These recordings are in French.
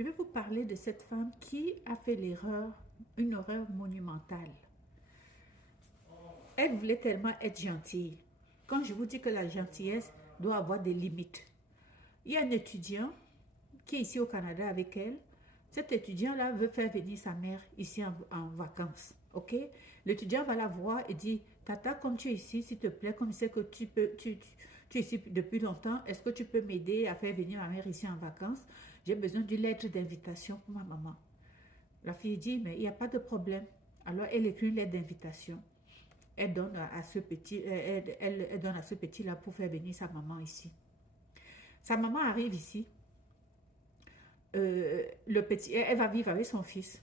Je vais vous parler de cette femme qui a fait l'erreur, une erreur monumentale. Elle voulait tellement être gentille. Quand je vous dis que la gentillesse doit avoir des limites. Il y a un étudiant qui est ici au Canada avec elle. Cet étudiant-là veut faire venir sa mère ici en vacances. Ok? L'étudiant va la voir et dit, Tata, comme tu es ici, s'il te plaît, comme je sais que tu es ici depuis longtemps, est-ce que tu peux m'aider à faire venir ma mère ici en vacances? J'ai besoin d'une lettre d'invitation pour ma maman. La fille dit, mais il n'y a pas de problème. Alors, elle écrit une lettre d'invitation. Elle donne à ce petit, elle donne à ce petit-là pour faire venir sa maman ici. Sa maman arrive ici. Le petit, elle va vivre avec son fils.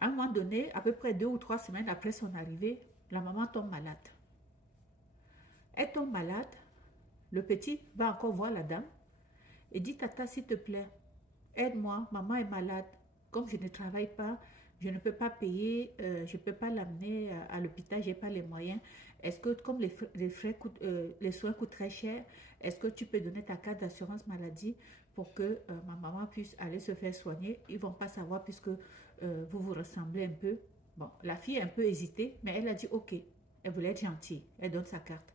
À un moment donné, à peu près 2 ou 3 semaines après son arrivée, la maman tombe malade. Elle tombe malade. Le petit va encore voir la dame et dit, Tata, s'il te plaît, aide-moi, maman est malade. Comme je ne travaille pas, je ne peux pas payer, je ne peux pas l'amener à l'hôpital, je n'ai pas les moyens. Est-ce que, comme les soins coûtent très cher, est-ce que tu peux donner ta carte d'assurance maladie pour que ma maman puisse aller se faire soigner? Ils ne vont pas savoir puisque vous vous ressemblez un peu. Bon, la fille a un peu hésité, mais elle a dit OK. Elle voulait être gentille. Elle donne sa carte.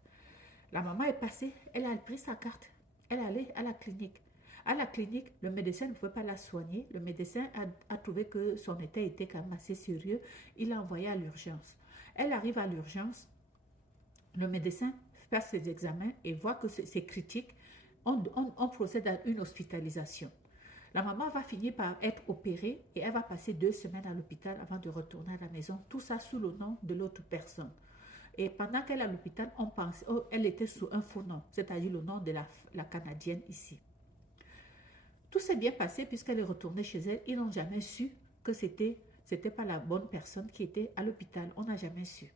La maman est passée, elle a pris sa carte. Elle est allée à la clinique. À la clinique, le médecin ne pouvait pas la soigner. Le médecin a trouvé que son état était quand même assez sérieux. Il l'a envoyée à l'urgence. Elle arrive à l'urgence. Le médecin passe ses examens et voit que c'est critique. On procède à une hospitalisation. La maman va finir par être opérée et elle va passer 2 semaines à l'hôpital avant de retourner à la maison. Tout ça sous le nom de l'autre personne. Et pendant qu'elle est à l'hôpital, on pense, elle était sous un faux nom, c'est-à-dire le nom de la Canadienne ici. Tout s'est bien passé puisqu'elle est retournée chez elle. Ils n'ont jamais su que c'était pas la bonne personne qui était à l'hôpital. On n'a jamais su.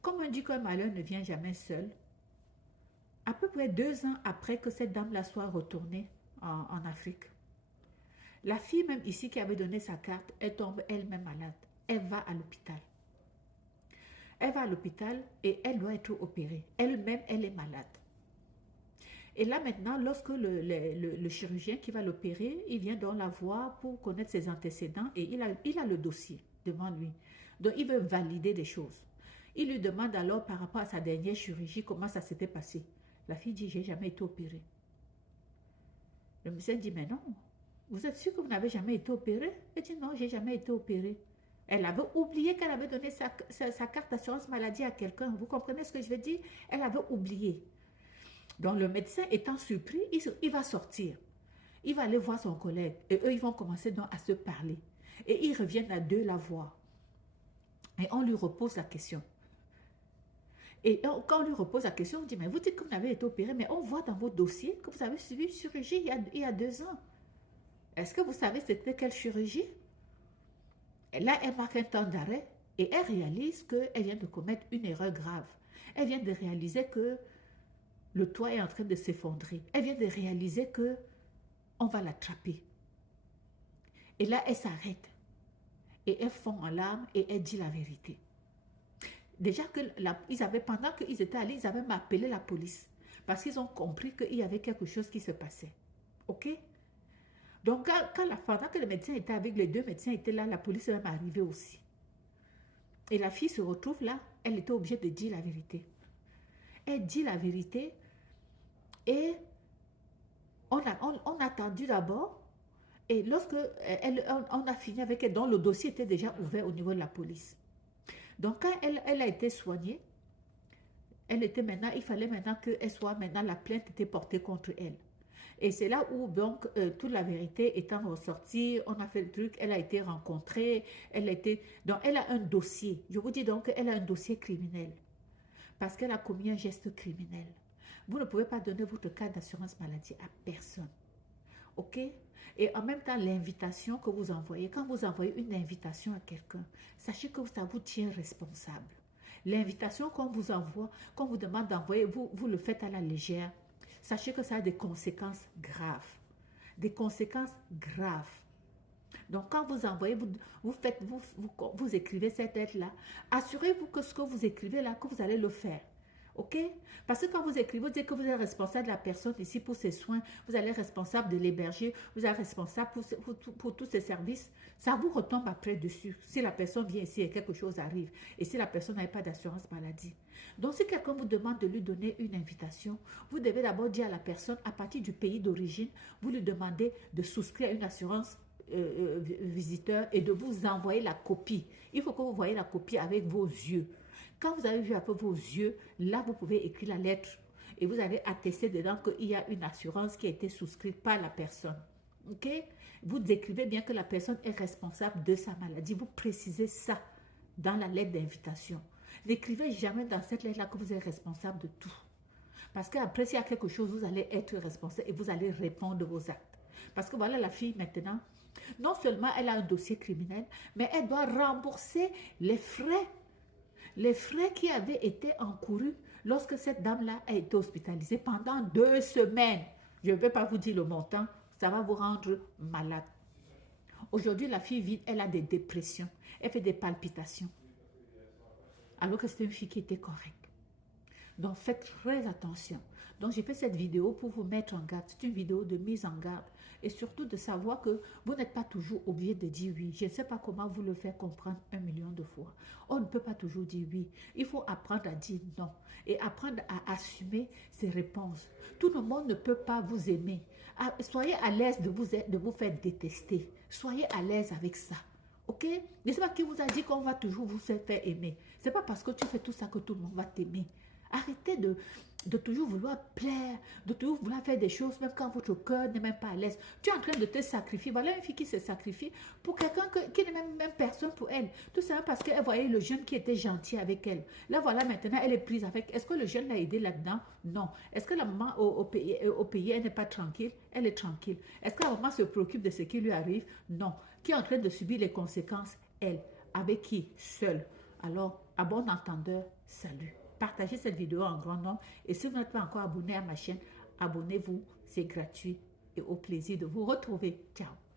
Comme on dit qu'un malheur ne vient jamais seul, à peu près 2 ans après que cette dame-là soit retournée en Afrique, la fille même ici qui avait donné sa carte, elle tombe elle-même malade. Elle va à l'hôpital. Elle va à l'hôpital et elle doit être opérée. Elle-même, elle est malade. Et là maintenant, lorsque le chirurgien qui va l'opérer, il vient donc la voir pour connaître ses antécédents et il a le dossier devant lui. Donc il veut valider des choses. Il lui demande alors par rapport à sa dernière chirurgie comment ça s'était passé. La fille dit, j'ai jamais été opérée. Le médecin dit, mais non, vous êtes sûr que vous n'avez jamais été opérée? Elle dit, non, j'ai jamais été opérée. Elle avait oublié qu'elle avait donné sa carte d'assurance maladie à quelqu'un. Vous comprenez ce que je veux dire? Elle avait oublié. Donc le médecin étant surpris, il va sortir. Il va aller voir son collègue. Et eux, ils vont commencer donc à se parler. Et ils reviennent à deux la voir. Et on lui repose la question. Et quand on lui repose la question, on dit, mais vous dites que vous avez été opéré, mais on voit dans vos dossiers que vous avez suivi une chirurgie il y a 2 ans. Est-ce que vous savez c'était quelle chirurgie? Et là, elle marque un temps d'arrêt et elle réalise qu'elle vient de commettre une erreur grave. Elle vient de réaliser que le toit est en train de s'effondrer. Elle vient de réaliser que on va l'attraper. Et là, elle s'arrête. Et elle fond en larmes et elle dit la vérité. Déjà que pendant qu'ils étaient allés, ils avaient même appelé la police. Parce qu'ils ont compris qu'il y avait quelque chose qui se passait. OK? Donc, pendant que le médecin était avec, les deux médecins étaient là, la police est même arrivée aussi. Et la fille se retrouve là, elle était obligée de dire la vérité. Elle dit la vérité et on a attendu d'abord. Et lorsque on a fini avec elle, donc le dossier était déjà ouvert au niveau de la police. Donc, quand elle a été soignée, il fallait maintenant qu'elle soit, maintenant la plainte était portée contre elle. Et c'est là où, donc, toute la vérité étant ressortie, on a fait le truc, elle a été rencontrée, donc, elle a un dossier. Je vous dis donc, elle a un dossier criminel. Parce qu'elle a commis un geste criminel. Vous ne pouvez pas donner votre carte d'assurance maladie à personne. OK? Et en même temps, l'invitation que vous envoyez, quand vous envoyez une invitation à quelqu'un, sachez que ça vous tient responsable. L'invitation qu'on vous envoie, qu'on vous demande d'envoyer, vous le faites à la légère. Sachez que ça a des conséquences graves. Des conséquences graves. Donc, quand vous envoyez, vous écrivez cette lettre-là, assurez-vous que ce que vous écrivez là, que vous allez le faire. Ok? Parce que quand vous écrivez, vous dites que vous êtes responsable de la personne ici pour ses soins, vous allez être responsable de l'héberger, vous êtes responsable pour tous ses services. Ça vous retombe après dessus. Si la personne vient ici et quelque chose arrive, et si la personne n'a pas d'assurance maladie. Donc, si quelqu'un vous demande de lui donner une invitation, vous devez d'abord dire à la personne, à partir du pays d'origine, vous lui demandez de souscrire à une assurance visiteur et de vous envoyer la copie. Il faut que vous voyez la copie avec vos yeux. Quand vous avez vu un peu vos yeux, là, vous pouvez écrire la lettre et vous allez attester dedans qu'il y a une assurance qui a été souscrite par la personne. Ok? Vous décrivez bien que la personne est responsable de sa maladie. Vous précisez ça dans la lettre d'invitation. N'écrivez jamais dans cette lettre-là que vous êtes responsable de tout. Parce qu'après, s'il y a quelque chose, vous allez être responsable et vous allez répondre de vos actes. Parce que voilà la fille maintenant, non seulement elle a un dossier criminel, mais elle doit rembourser les frais qui avaient été encourus lorsque cette dame-là a été hospitalisée pendant 2 semaines. Je ne vais pas vous dire le montant, ça va vous rendre malade. Aujourd'hui, la fille vide, elle a des dépressions, elle fait des palpitations. Alors que c'était une fille qui était correcte. Donc, faites très attention. Donc, j'ai fait cette vidéo pour vous mettre en garde. C'est une vidéo de mise en garde. Et surtout de savoir que vous n'êtes pas toujours obligé de dire oui. Je ne sais pas comment vous le faire comprendre 1 million de fois. On ne peut pas toujours dire oui. Il faut apprendre à dire non. Et apprendre à assumer ses réponses. Tout le monde ne peut pas vous aimer. Soyez à l'aise de vous faire détester. Soyez à l'aise avec ça. Ok? Ne sais pas qui vous a dit qu'on va toujours vous faire aimer. Ce n'est pas parce que tu fais tout ça que tout le monde va t'aimer. Arrêtez de toujours vouloir plaire, de toujours vouloir faire des choses, même quand votre cœur n'est même pas à l'aise. Tu es en train de te sacrifier. Voilà une fille qui se sacrifie pour quelqu'un qui n'est même personne pour elle. Tout ça parce qu'elle voyait le jeune qui était gentil avec elle. Là, voilà, maintenant, elle est prise avec. Est-ce que le jeune l'a aidé là-dedans? Non. Est-ce que la maman au pays, elle n'est pas tranquille? Elle est tranquille. Est-ce que la maman se préoccupe de ce qui lui arrive? Non. Qui est en train de subir les conséquences? Elle. Avec qui? Seule. Alors, à bon entendeur, salut. Partagez cette vidéo en grand nombre et si vous n'êtes pas encore abonné à ma chaîne, abonnez-vous, c'est gratuit et au plaisir de vous retrouver. Ciao!